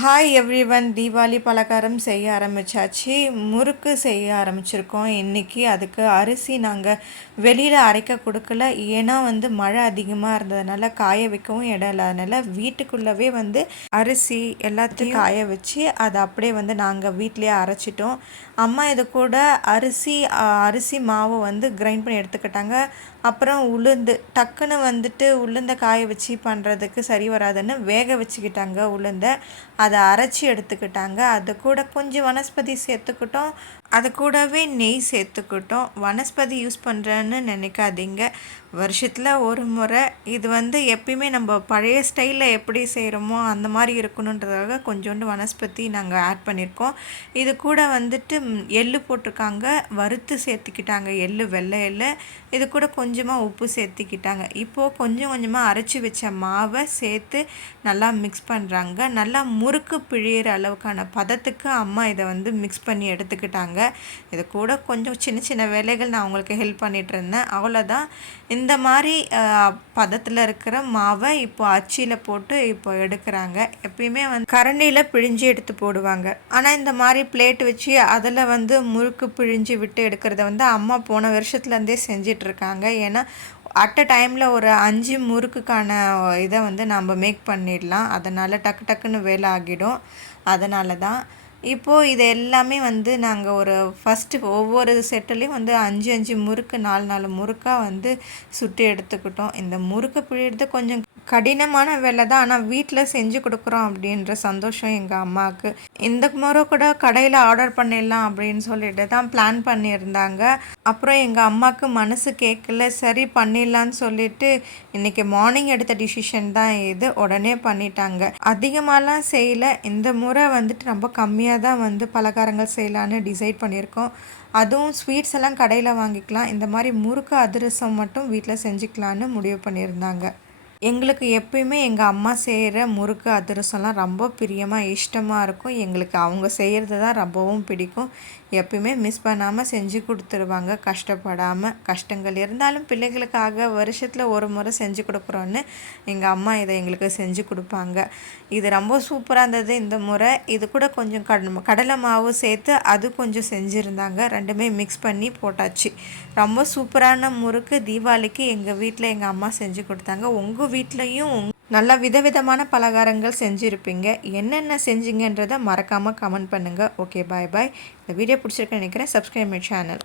Hi everyone, Deepavali பலகாரம் செய்ய ஆரம்பித்தாச்சு. முறுக்கு செய்ய ஆரம்பிச்சிருக்கோம் இன்றைக்கி. அதுக்கு அரிசி நாங்கள் வெளியில் அரைக்க கொடுக்கல. ஏன்னா மழை அதிகமாக இருந்ததுனால காய வைக்கவும் இடம் இல்லாதனால வீட்டுக்குள்ளவே அரிசி எல்லாத்தையும் காய வச்சு அதை அப்படியே நாங்கள் வீட்டிலே அரைச்சிட்டோம். அம்மா இது கூட அரிசி மாவு கிரைண்ட் பண்ணி எடுத்துக்கிட்டாங்க. அப்புறம் உளுந்து டக்குன்னு உளுந்தை காய வச்சு பண்ணுறதுக்கு சரி வராதுன்னு வேக வச்சுக்கிட்டாங்க. உளுந்தை அதை அரைச்சி எடுத்துக்கிட்டாங்க. அது கூட கொஞ்சம் வனஸ்பதி சேர்த்துக்கிட்டோம். அது கூடவே நெய் சேர்த்துக்கிட்டோம். வனஸ்பதி யூஸ் பண்ணுறேன்னு நினைக்காதீங்க, வருஷத்தில் ஒரு முறை. இது எப்பயுமே நம்ம பழைய ஸ்டைலில் எப்படி செய்கிறோமோ அந்த மாதிரி இருக்கணுன்றதுக்காக கொஞ்சோண்டு வனஸ்பதி நாங்கள் ஆட் பண்ணியிருக்கோம். இது கூட எள்ளு போட்டிருக்காங்க, வறுத்து சேர்த்துக்கிட்டாங்க. எள்ளு, வெள்ளை எள்ளு. இது கூட கொஞ்சமாக உப்பு சேர்த்துக்கிட்டாங்க. இப்போது கொஞ்சம் கொஞ்சமாக அரைச்சி வச்ச மாவை சேர்த்து நல்லா மிக்ஸ் பண்ணுறாங்க. நல்லா முறுக்கு பிழியிற அளவுக்கான பதத்துக்கு அம்மா இதை மிக்ஸ் பண்ணி எடுத்துக்கிட்டாங்க. இது கூட கொஞ்சம் சின்ன சின்ன வேலைகள் நான் அவங்களுக்கு ஹெல்ப் பண்ணிகிட்டு இருந்தேன், அவ்வளோதான். இந்த மாதிரி பதத்தில் இருக்கிற மாவை இப்போ அச்சியில் போட்டு இப்போ எடுக்கிறாங்க. எப்பயுமே கரண்டியில் பிழிஞ்சு எடுத்து போடுவாங்க. ஆனால் இந்த மாதிரி பிளேட் வச்சு அதில் முறுக்கு பிழிஞ்சு விட்டு எடுக்கிறத அம்மா போன வருஷத்துலேருந்தே செஞ்சிட்ருக்காங்க. ஏன்னா அட் அ டைமில் ஒரு 5 முறுக்குக்கான இதை நம்ம மேக் பண்ணிடலாம். அதனால் டக்குன்னு வேலை ஆகிடும். அதனால தான் இப்போது இது எல்லாமே நாங்கள் ஒரு ஃபஸ்ட்டு ஒவ்வொரு செட்டுலேயும் 5 முறுக்கு 4 முறுக்காக சுட்டு எடுத்துக்கிட்டோம். இந்த முறுக்கு பிழிறது கொஞ்சம் கடினமான வேலை தான், ஆனால் வீட்டில் செஞ்சு கொடுக்குறோம் அப்படின்ற சந்தோஷம் எங்கள் அம்மாவுக்கு. இந்த முறை கூட கடையில் ஆர்டர் பண்ணிடலாம் அப்படின்னு சொல்லிட்டு தான் பிளான் பண்ணியிருந்தாங்க. அப்புறம் எங்கள் அம்மாவுக்கு மனசு கேட்கல, சரி பண்ணிடலான்னு சொல்லிட்டு இன்றைக்கி மார்னிங் எடுத்த டிசிஷன் தான் இது. உடனே பண்ணிட்டாங்க. அதிகமாகலாம் செய்யலை. இந்த முறை ரொம்ப கம்மியாக தான் பலகாரங்கள் செய்யலான்னு டிசைட் பண்ணியிருக்கோம். அதுவும் ஸ்வீட்ஸ் எல்லாம் கடையில் வாங்கிக்கலாம், இந்த மாதிரி முறுக்கு அதிரசம் மட்டும் வீட்டில் செஞ்சுக்கலான்னு முடிவு பண்ணியிருந்தாங்க. எங்களுக்கு எப்பயுமே எங்கள் அம்மா செய்கிற முறுக்கு அதிரசம்லாம் ரொம்ப பிரியமாக இஷ்டமாக இருக்கும். எங்களுக்கு அவங்க செய்கிறது தான் ரொம்பவும் பிடிக்கும். எப்பயுமே மிஸ் பண்ணாமல் செஞ்சு கொடுத்துருவாங்க, கஷ்டப்படாமல். கஷ்டங்கள் இருந்தாலும் பிள்ளைகளுக்காக வருஷத்தில் ஒரு முறை செஞ்சு கொடுக்குறோன்னு எங்கள் அம்மா இதை எங்களுக்கு செஞ்சு கொடுப்பாங்க. இது ரொம்ப சூப்பராக இருந்தது இந்த முறை. இது கூட கொஞ்சம் கடலை மாவு சேர்த்து அது கொஞ்சம் செஞ்சுருந்தாங்க. ரெண்டுமே மிக்ஸ் பண்ணி போட்டாச்சு. ரொம்ப சூப்பரான முறுக்கு தீபாவளிக்கு எங்கள் வீட்டில் எங்கள் அம்மா செஞ்சு கொடுத்தாங்க. உங்கள் வீட்லேயும் நல்லா விதவிதமான பலகாரங்கள் செஞ்சுருப்பீங்க. என்னென்ன செஞ்சீங்கன்றதை மறக்காமல் கமெண்ட் பண்ணுங்கள். ஓகே, பாய் பாய். இந்த வீடியோ பிடிச்சிருக்குன்னு நினைக்கிறேன். Subscribe my channel.